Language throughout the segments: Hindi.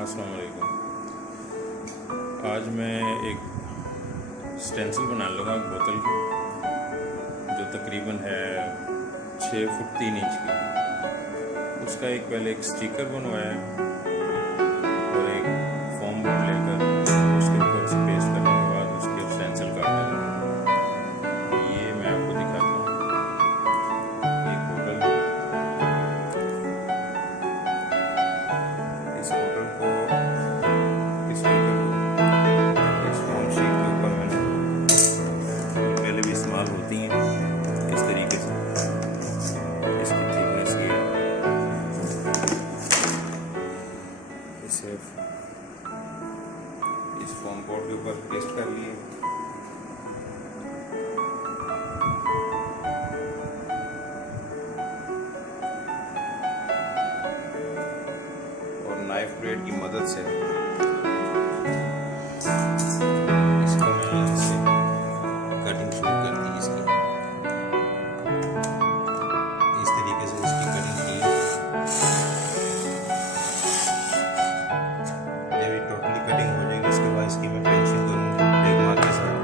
अस्सलाम वालेकुम। आज मैं एक स्टेंसिल बनाने लगा बोतल की, जो तकरीबन है 6 फुट 3 इंच की। उसका पहले एक स्टिकर बनवाया और एक फोम बोर्ड लेकर उसके ऊपर से पेस्ट करने के बाद उसके स्टेंसिल काटने लगा। ये मैं आपको दिखाता हूँ। एक बोतल, इस बोतल को स्टिकर इस फोम शीट के ऊपर मैंने पहले भी इस्तेमाल होती हैं इस तरीके से। इसकी थिकनेस ये है। इसे इस फोम बोर्ड के ऊपर पेस्ट कर लिए। और नाइफ ब्लेड की मदद से इसको मैंने ऐसे कटिंग शुरू कर दी। इसकी इस तरीके से इसकी कटिंग की है। ये भी टोटली कटिंग हो जाएगी। इसके बाद इसकी मैं फिनिशिंग करूँगा ब्रेक मार्क के साथ।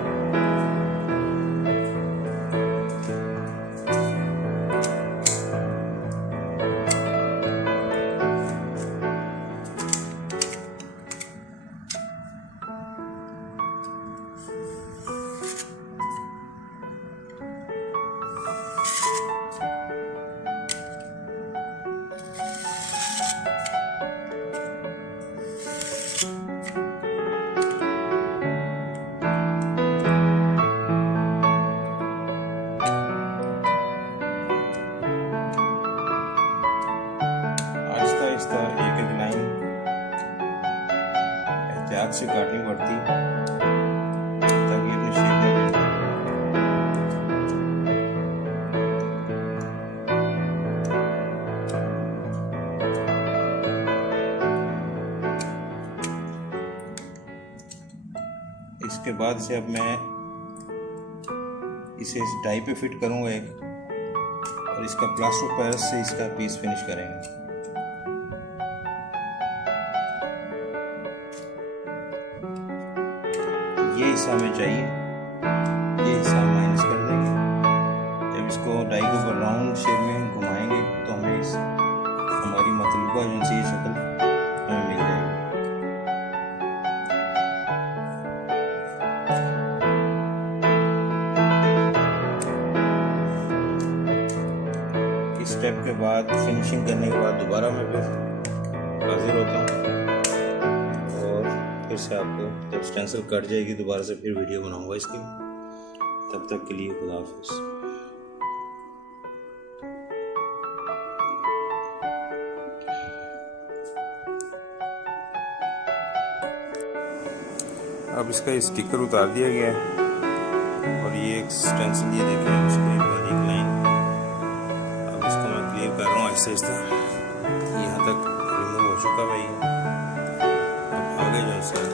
आहिस्ता एक एक लाइन एहतियात से काटनी पड़ती ताकि अपनी शेप में बैठे। इसके बाद से अब मैं इसे इस डाई पे फिट करूंगा एक, और इसका प्लास्टर ऑफ पेरिस से इसका पीस फिनिश करेंगे। ये हिस्सा हमें चाहिए, ये हिस्सा माइनस कर देंगे। जब इसको डाई के ऊपर राउंड शेप में घुमाएंगे तो हमें हमारी मतलूबा जो सी शक्ल हमें मिल जाएगी। इस स्टेप के बाद फिनिशिंग करने के बाद दोबारा मैं फिर हाजिर होता हूँ और फिर से आपको जब स्टेंसिल कट जाएगी दोबारा से फिर वीडियो बनाऊंगा इसकी। तब तक के लिए खुदा हाफिज़। अब इसका स्टिकर उतार दिया गया है और ये एक स्टेंसिल ये देखें उसकी बारीक लाइन। अब इसको मैं क्लियर कर रहा हूँ आहिस्ता आहिस्ता। यहाँ तक रिमूव हो चुका भाई। अब आगे जो सर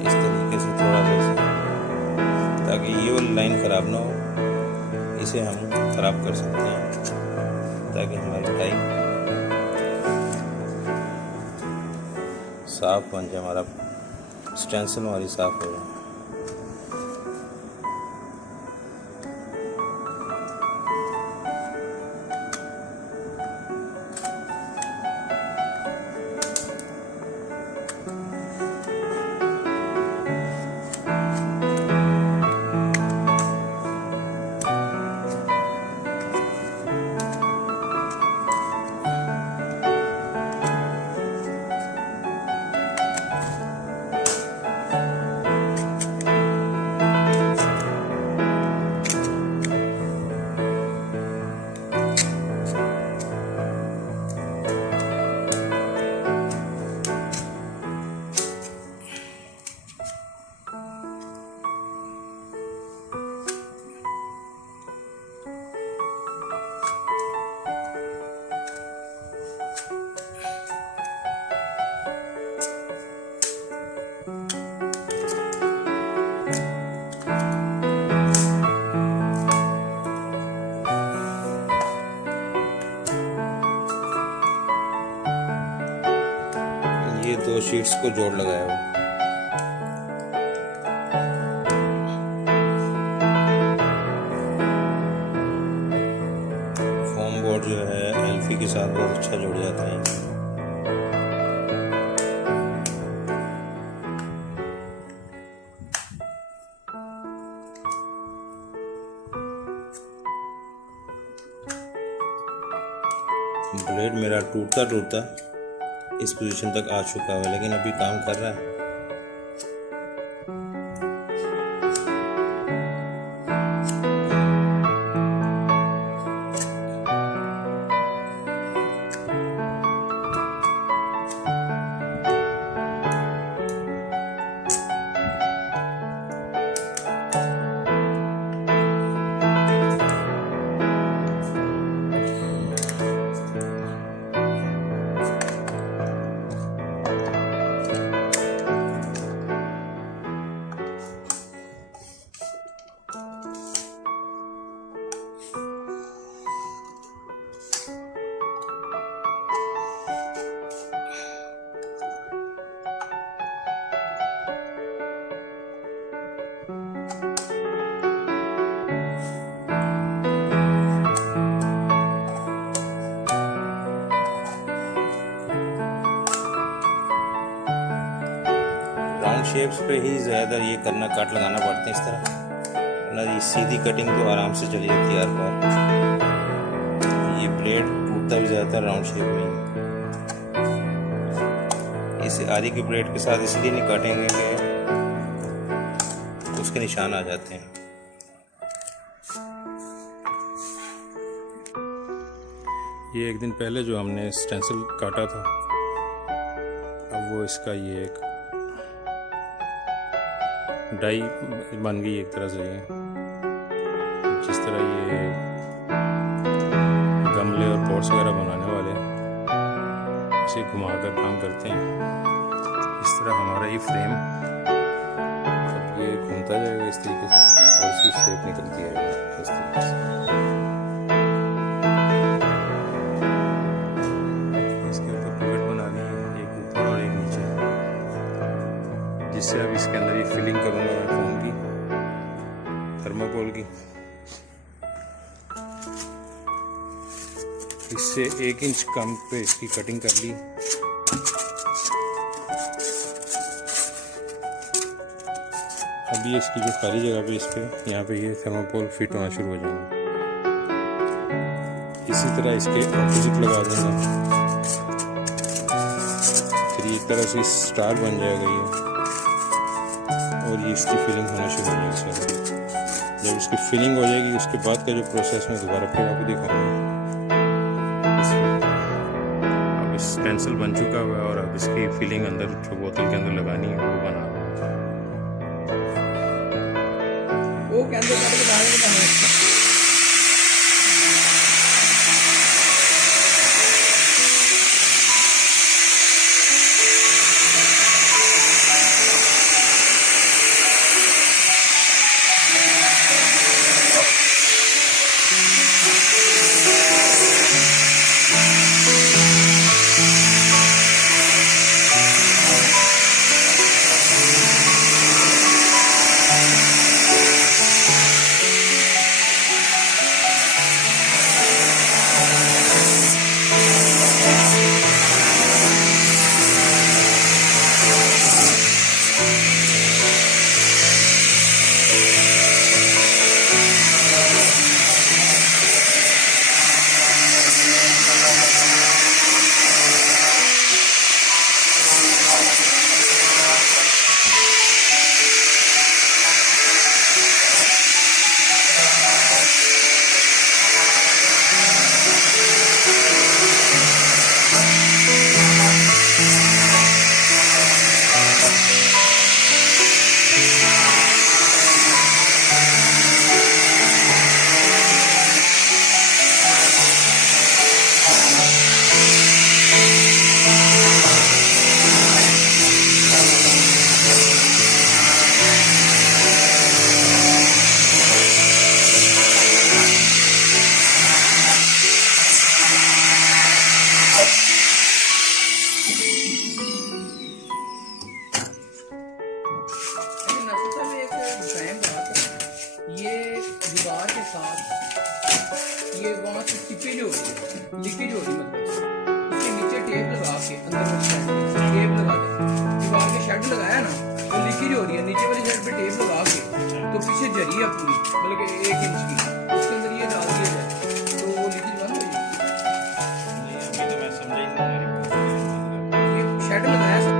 इस तरीके से थोड़ा सा, ताकि ये वाली लाइन ख़राब ना हो, इसे हम ख़राब कर सकते हैं ताकि हमारी टाई साफ बन जाए, हमारा स्टेंसिल हमारी साफ हो जाए। ये 2 शीट्स को जोड़ लगाया हुआ। फोम बोर्ड जो है एल्फी के साथ बहुत अच्छा जुड़ जाता है। ब्लेड मेरा टूटता टूटता इस पोजीशन तक आ चुका है, लेकिन अभी काम कर रहा है। राउंड शेप्स पे ही ज़्यादा ये करना, काट लगाना पड़ते हैं इस तरह, वरना ये सीधी कटिंग तो आराम से चली जाती है हर बार। ये ब्लेड टूटता भी ज़्यादातर राउंड शेप में। इसे आरी के ब्लेड के साथ इसलिए नहीं काटेंगे कि उसके निशान आ जाते हैं। ये एक दिन पहले जो हमने स्टेंसिल काटा था, अब वो इसका ये एक डाई बन गई एक तरह से। ये जिस तरह ये गमले और पॉट्स वगैरह बनाने वाले इसे घुमाकर काम करते हैं, इस तरह हमारा ये फ्रेम अब ये घूमता जाएगा इस तरीके से और इसकी शेप निकलती है इस तरीके से। इसके ऊपर पिवट बना दी, एक ऊपर और एक नीचे, जिससे अब इसके अंदर ये फिलिंग करूँगा मैं फोम की, थर्मोकोल की। इससे 1 इंच कम पे इसकी कटिंग कर ली। अभी इसकी जो खाली जगह पे इस पे यहाँ पे ये थर्मोकोल फिट होना शुरू हो जाएंगे। इसी तरह इसके ऑपोजिट लगा दूंगा, फिर ये एक तरह से स्टार बन जाएगा ये, और ये इसकी फिलिंग होना शुरू हो जाएगी। जब इसकी फिलिंग हो जाएगी उसके बाद का जो प्रोसेस मैं दोबारा फिर आपको दिखाऊंगा। अब इस स्टेंसिल बन चुका हुआ है और अब इसकी फिलिंग अंदर जो बोतल के अंदर लगानी है वो बना हुआ है। वो के अंदर हो रही है, लीकेज हो रही है, मतलब उसके नीचे टेप लगा के अंदर वाली साइड पे टेप लगा दे, दीवार के शेड लगाया ना तो लीकेज हो रही है, नीचे वाली साइड पे टेप लगा के तो पीछे जरी है पूरी, मतलब कि 1 इंच की, उसके अंदर ये डाल दिया जाए तो वो लीकेज बंद हो जाएगी। नहीं अभी तो मैं समझा ही नहीं। ये शेड लगाया सब।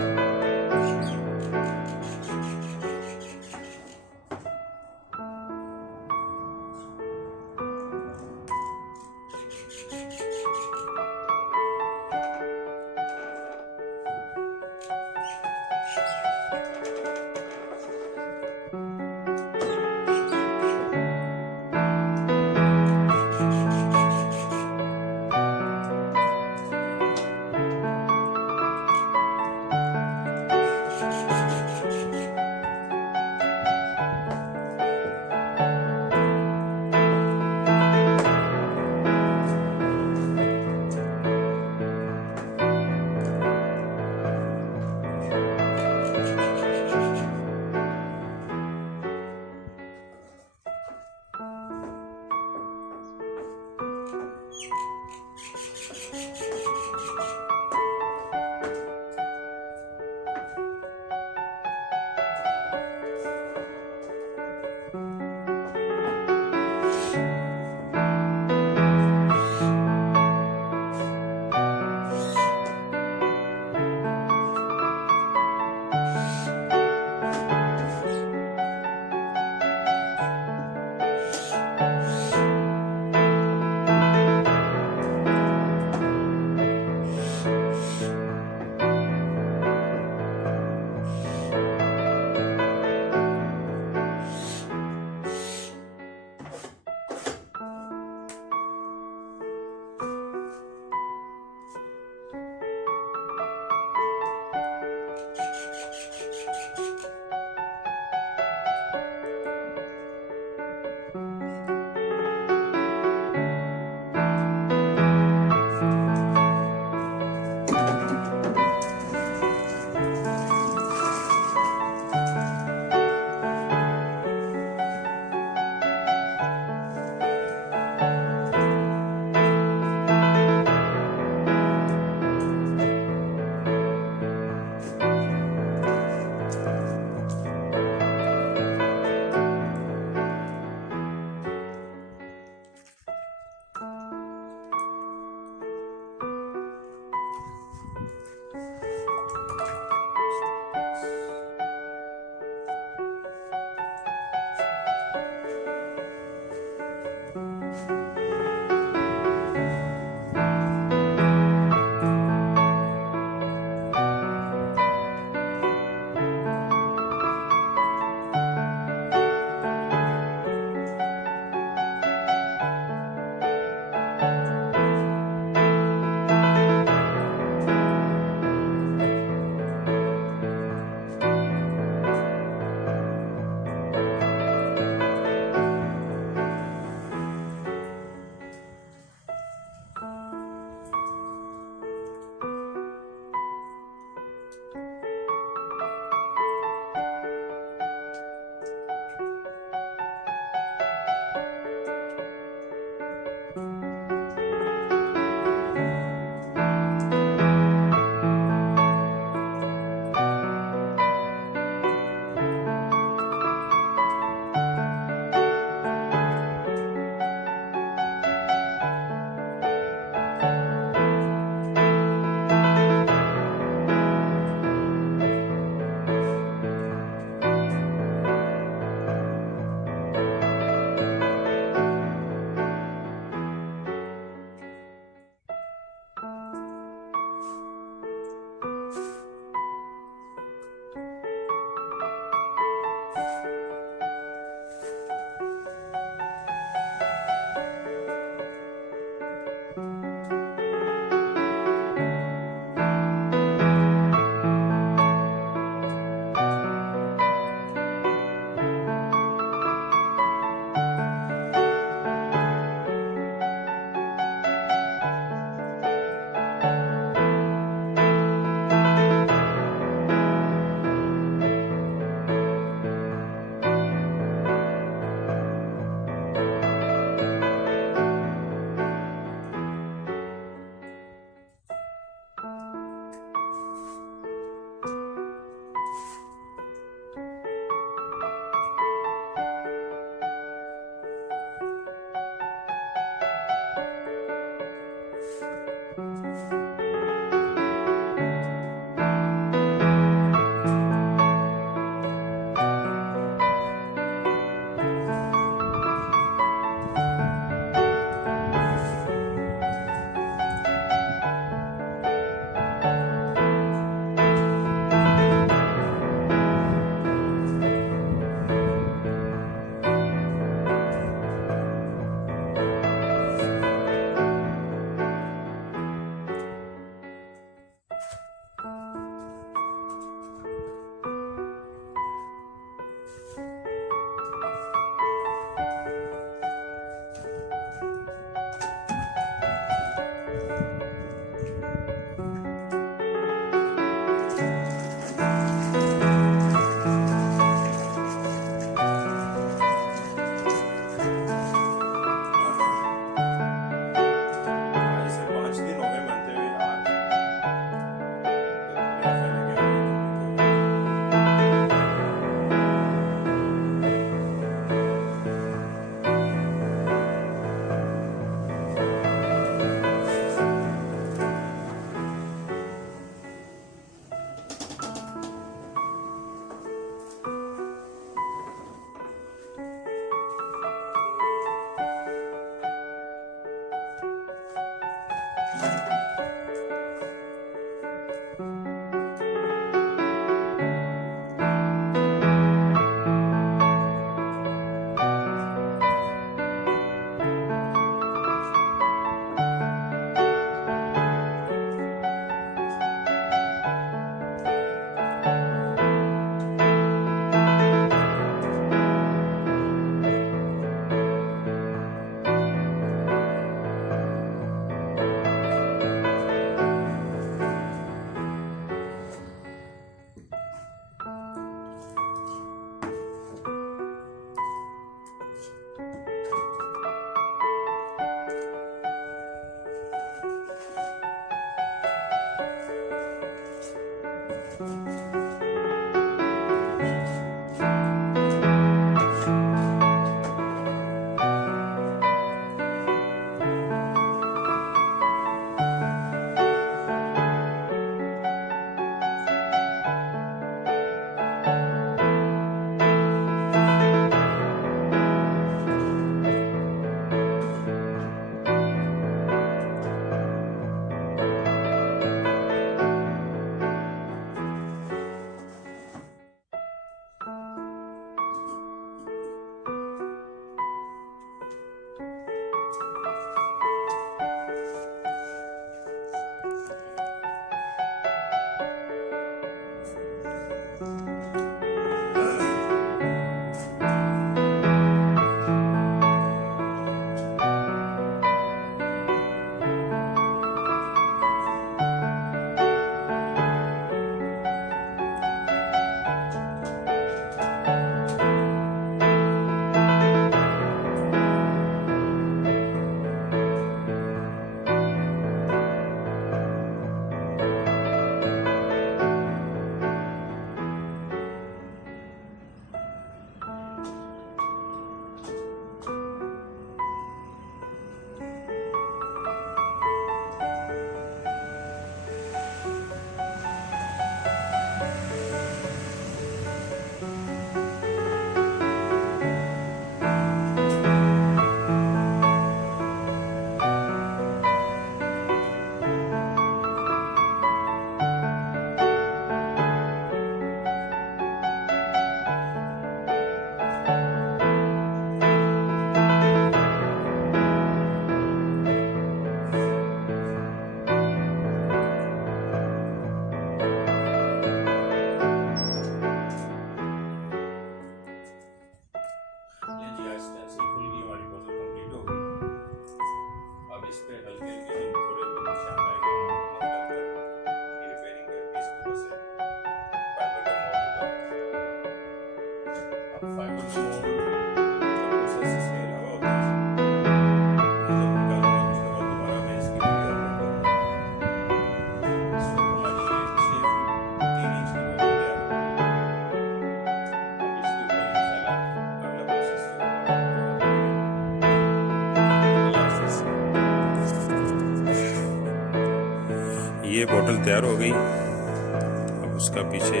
ये बोतल तैयार हो गई। अब उसका पीछे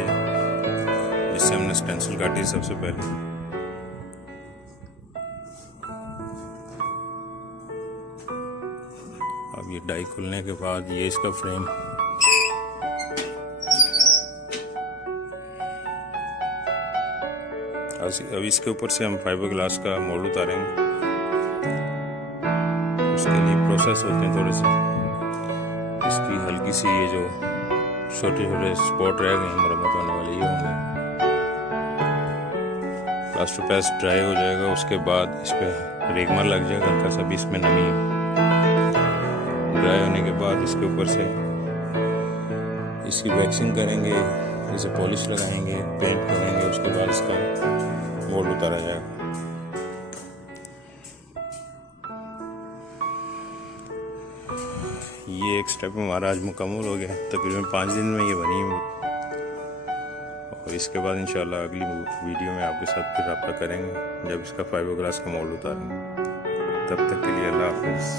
जिससे हमने स्टेंसिल काटी सबसे पहले, अब ये डाई खुलने के बाद ये इसका फ्रेम, अब इसके ऊपर से हम फाइबर ग्लास का मोल्ड उतारेंगे। उसके लिए प्रोसेस होते हैं थोड़े से, इसकी हल्की सी ये जो छोटे छोटे स्पॉट रह गए मरम्मत होने वाले ये होंगे। प्लास्टर पेस्ट ड्राई हो जाएगा, उसके बाद इस पर रेगमार लग जाएगा हल्का सा भी, इसमें नमी ड्राई होने के बाद इसके ऊपर से इसकी वैक्सिंग करेंगे, इसे पॉलिश लगाएंगे, पेंट करेंगे, उसके बाद इसका मोल्ड उतारा जाएगा। ये एक स्टेप हमारा आज मुकम्मल हो गया, तकरीबन 5 दिन में ये बनी है। और इसके बाद इंशाल्लाह अगली वीडियो में आपके साथ फिर रब्ता करेंगे जब इसका फाइबर ग्लास का मोल्ड उतारेंगे। तब तक के लिए अल्लाह हाफ़िज़।